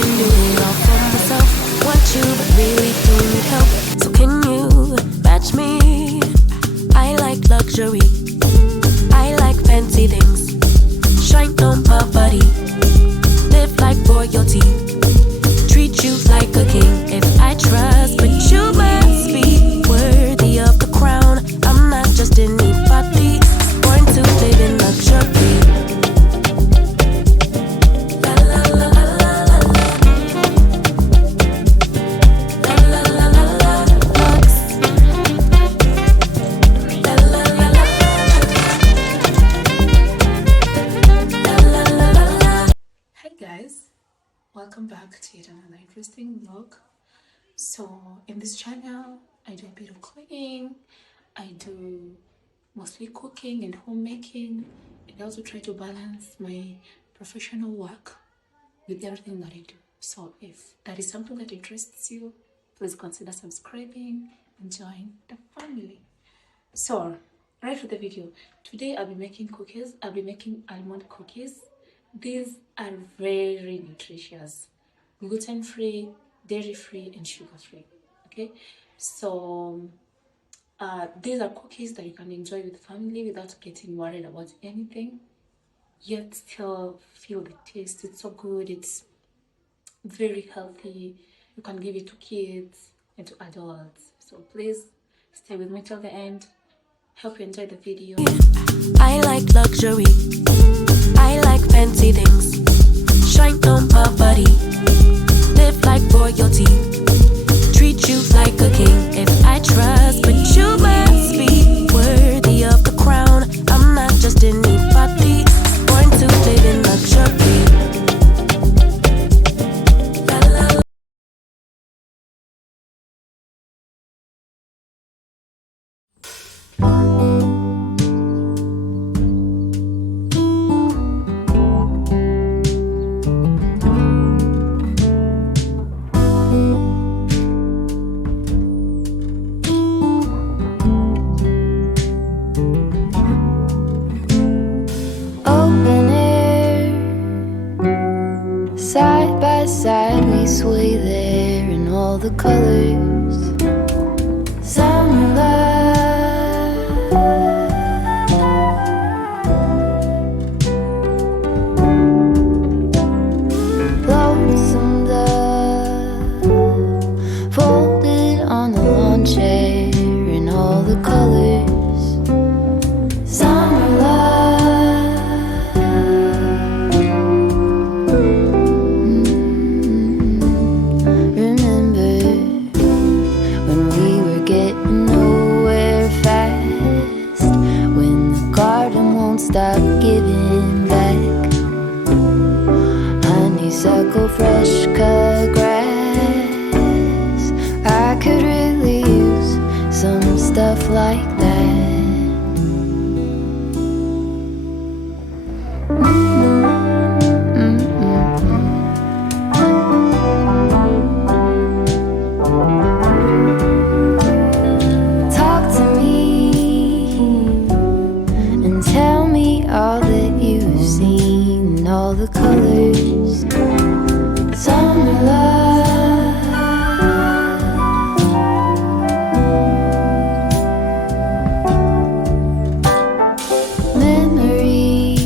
can do it all for myself. Want you, but really don't need help. So can you match me? I like luxury. I like fancy things. Shine on my body. Live like royalty. Treat you like a king. If I trust, but you must be worthy of the crown. I'm not just anybody. Born to live in luxury. La la la la la la. La la la la la. Lux. La la la la la. La la la la la. Hi guys, welcome back to yet another interesting vlog. So in this channel I do a bit of cleaning, I do mostly cooking and homemaking, and I also try to balance my professional work with everything that I do. So if that is something that interests you, please consider subscribing and join the family. So right to the video. Today I'll be making cookies. I'll be making almond cookies. These are very nutritious, gluten-free, dairy-free, and sugar-free. Okay, so these are cookies that you can enjoy with family without getting worried about anything, yet still feel the taste. It's so good. It's very healthy. You can give it to kids and to adults. So please stay with me till the end. Hope you enjoy the video. I like luxury. I like fancy things. Shine on my body. Live like royalty. Treat you like a king. If I trust, but you must be worthy of the crown. I'm not just anybody. Born to live in luxury. La la la. Open air, side by side we sway there in all the colors. Summer love, lonesome dove, folded on the lawn chair in all the colors. Summer love, remember when we were getting nowhere fast, when the garden won't stop giving back honeysuckle, fresh cut grass. I could really use some stuff like that. Talk to me and tell me all that you've seen, all the colors. Summer love, memories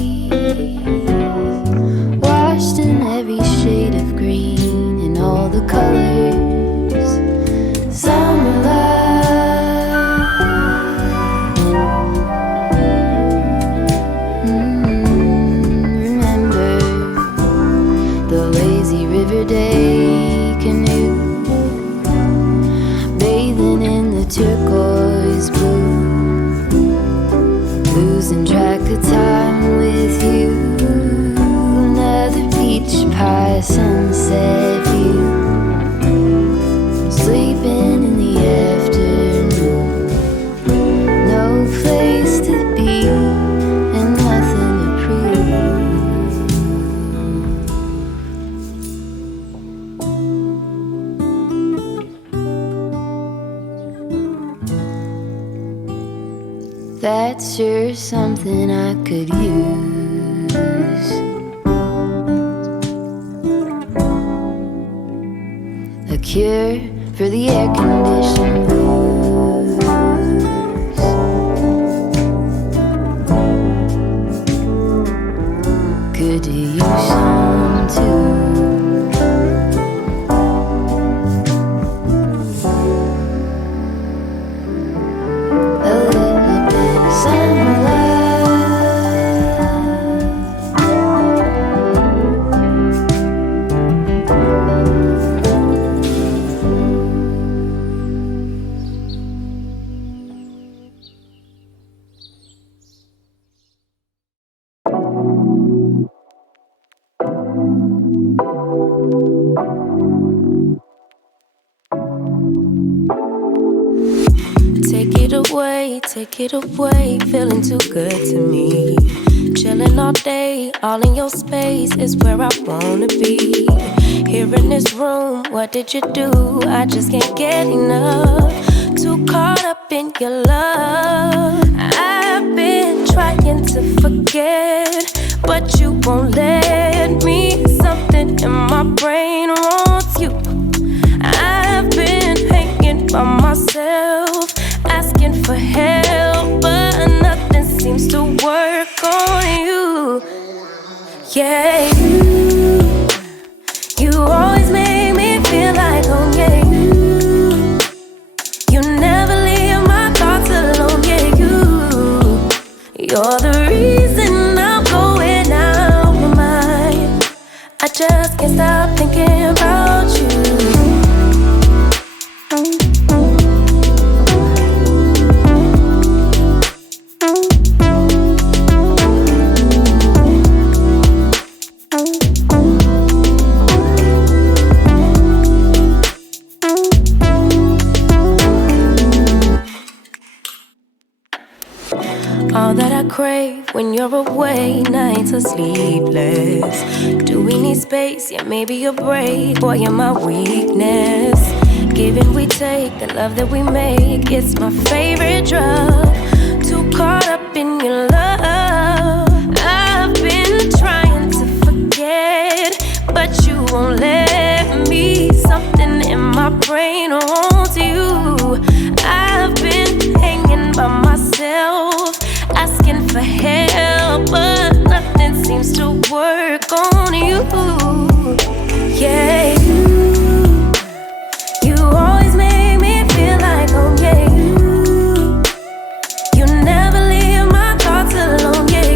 washed in every shade of green and all the colors. Summer love, remember the lazy river day canoe, bathing in the turquoise blue, losing track of time with you. Another peach pie sunset view, sleeping in the afternoon. No place to be and nothing to prove. That's sure something I could use. cure for the air-conditioned blues. Could use some too. A little bit of sunlight. Take it away, feeling too good to me. Chilling all day, all in your space is where I wanna be. Here in this room, what did you do? I just can't get enough. Too caught up in your love. I've been trying to forget, but you won't let me. Something in my brain wants you. I've been hanging by myself, asking for help, but nothing seems to work on you. Yeah, you always make me feel like home. Yeah, you never leave my thoughts alone. Yeah, you're the reason I'm going out my mind. I just can't stop thinking about you. All that I crave when you're away, nights are sleepless. Do we need space? Yeah, maybe a break. Boy, you're my weakness. Give and we take, the love that we make, it's my favorite drug. Too caught up in your love. I've been trying to forget, but you won't let me. Something in my brain wants you. I've been hanging by myself, asking for help, but nothing seems to work on you. Yeah, you always make me feel like home. Yeah, you never leave my thoughts alone. Yeah,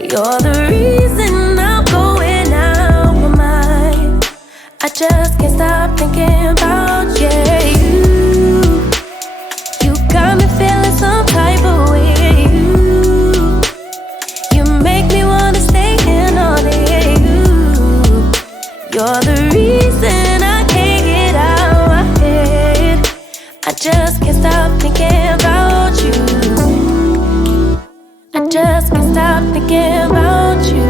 you're the reason I'm going out my mind. I just can't stop thinking about you. You got me feeling some type of way. You make me wanna stay in all day. You're the reason I can't get out my head. I just can't stop thinking about you. I just can't stop thinking about you.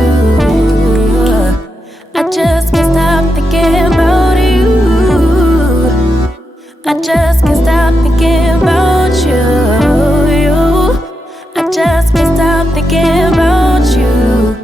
I just can't stop thinking about you. I just can't stop thinking about you. I just can't stop thinking about you.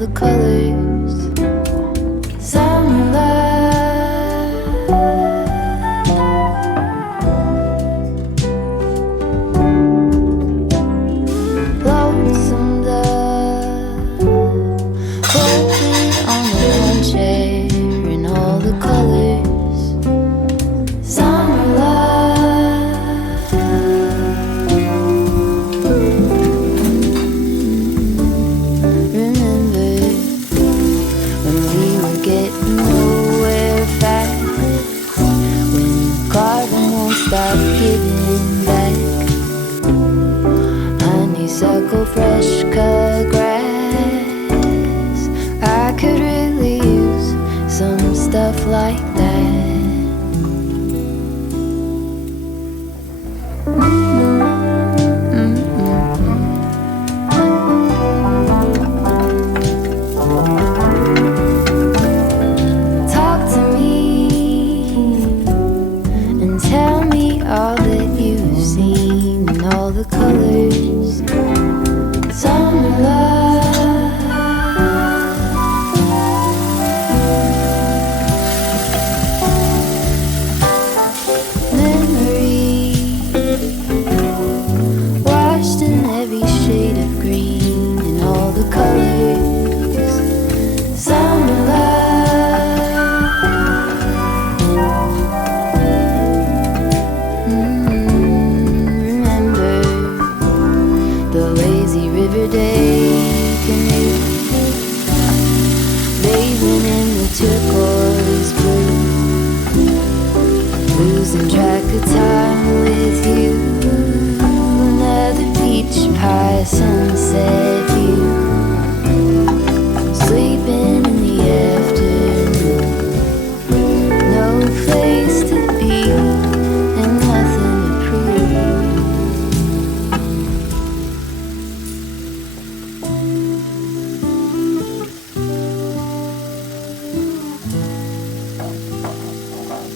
the colors. Summer love, lonesome dove, floating on the lawn chair in all the colors. Summer love, remember the time with you. Another peach pie sunset view. Sleeping in the afternoon. No place to be and nothing to prove.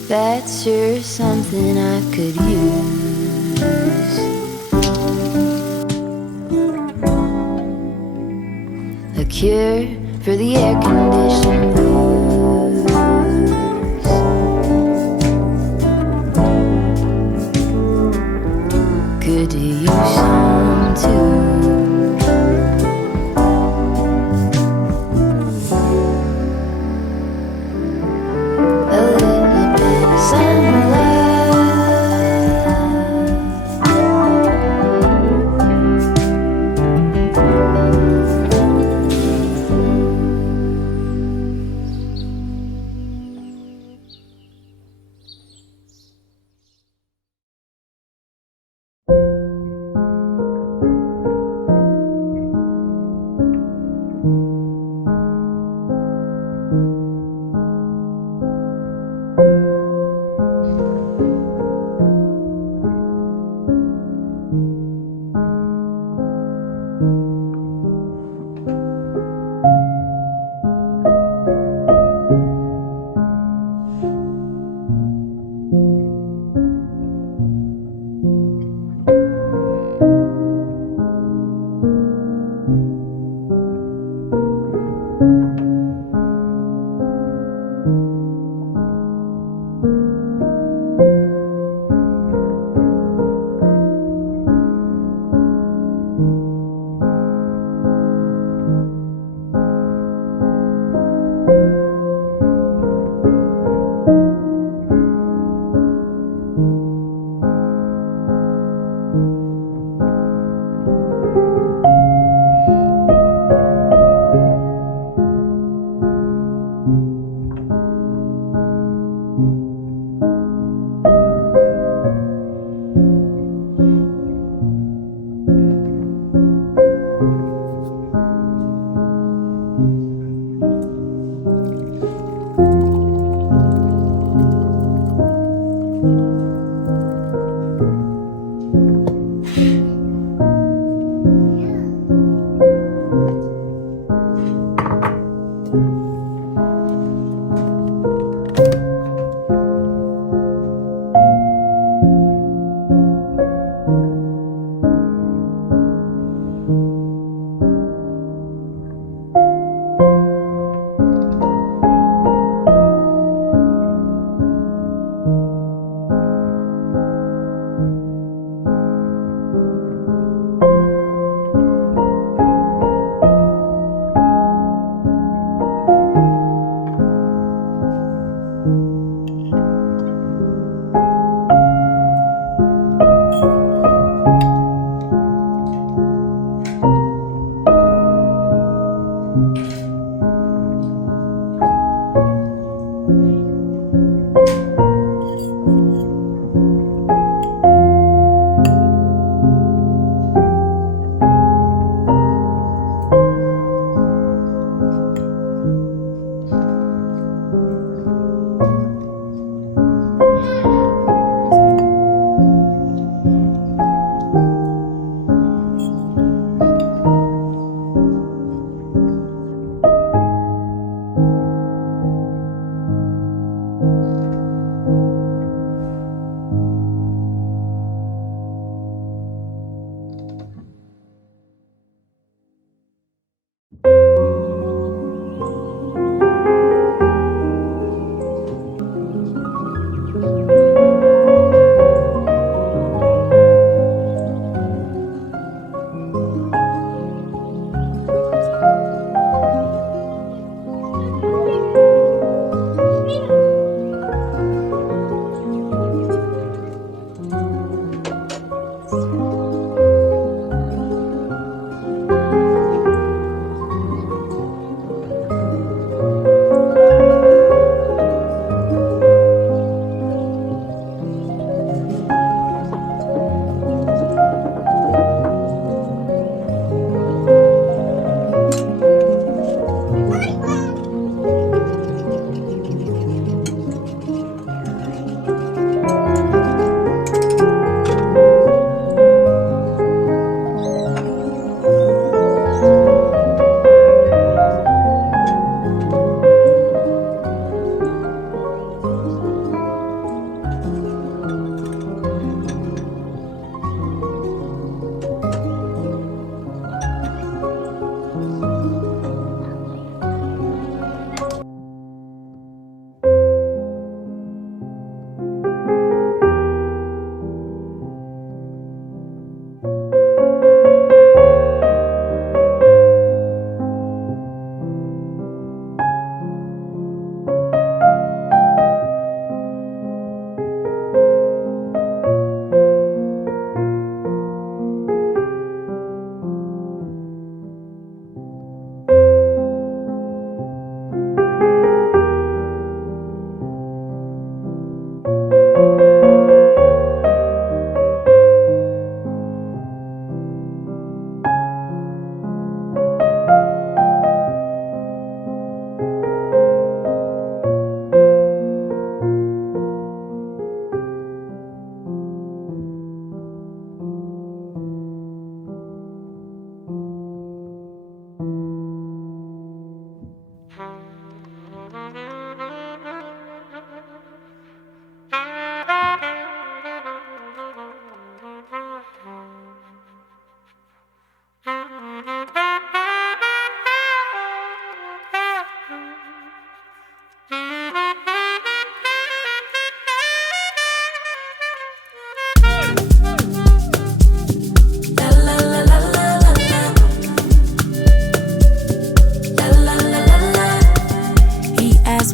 That's sure something I could use. A cure for the air-conditioned blues. Good to use some too. A little bit of sunlight.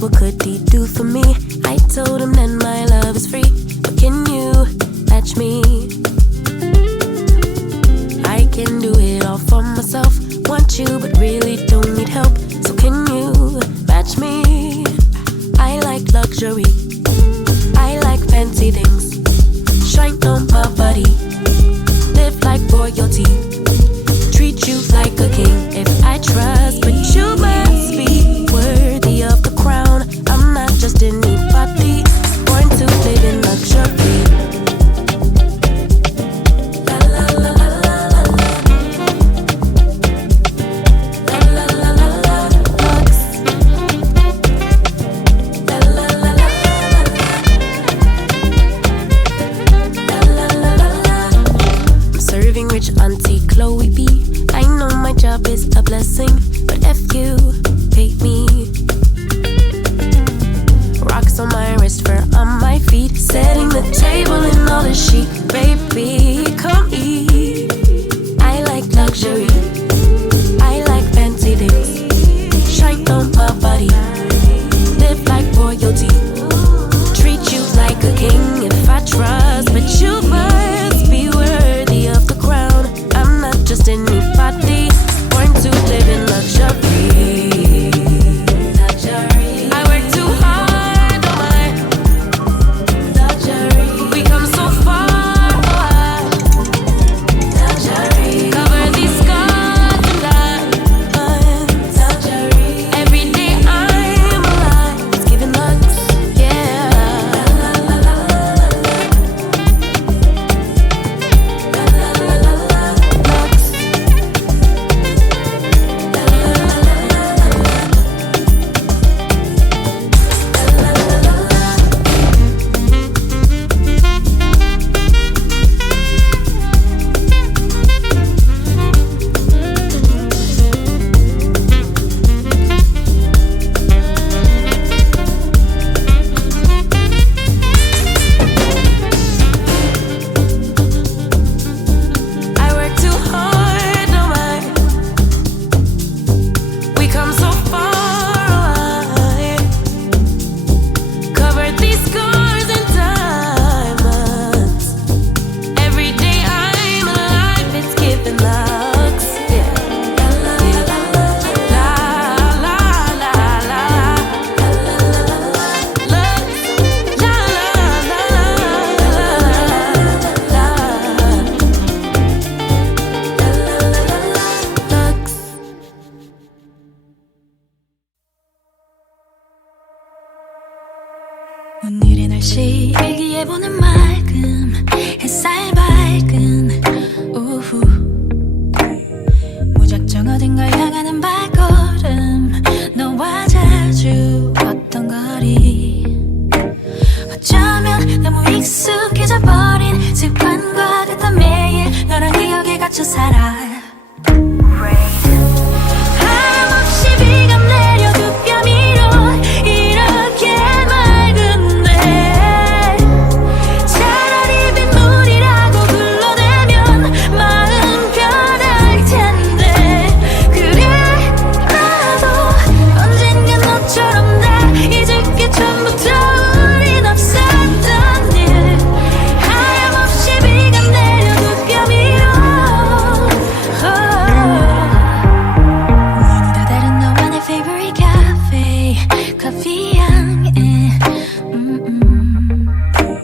asked what could he do for me. I told him that my love is free, but can you match me? I can do it all for myself. Want you, but really don't need help. So can you match me? I like luxury, I like fancy things. Shine on my body, live like royalty, treat you like a king. If I trust, but you must be worthy of the crown. I'm not just anybody, born to live in luxury. La la la la la la la la la la lux. La la la la la la la la. I'm serving rich Auntie Chloe B. I know my job is a blessing, but if you pay me. Rocks on my wrist, fur on my feet, setting the table in all the chic. Baby, come eat. I like luxury, I like fancy things. Shine on my body, live like royalty, treat you like a king. If I trust, but you must be worthy of the crown. I'm not just anybody, born to live in luxury. I work too hard, oh my. We come so far, oh I. Cover these scars and diamonds. Every day I'm alive, it's giving lux, yeah. La la la la lux. I work too hard, oh my. We come so far, oh I. Cover these scars and diamonds. Every day I'm alive, it's giving lux, yeah. La la la la la la la la lux, la la la la lux. 오늘의 날씨 일기예보는 맑음 햇살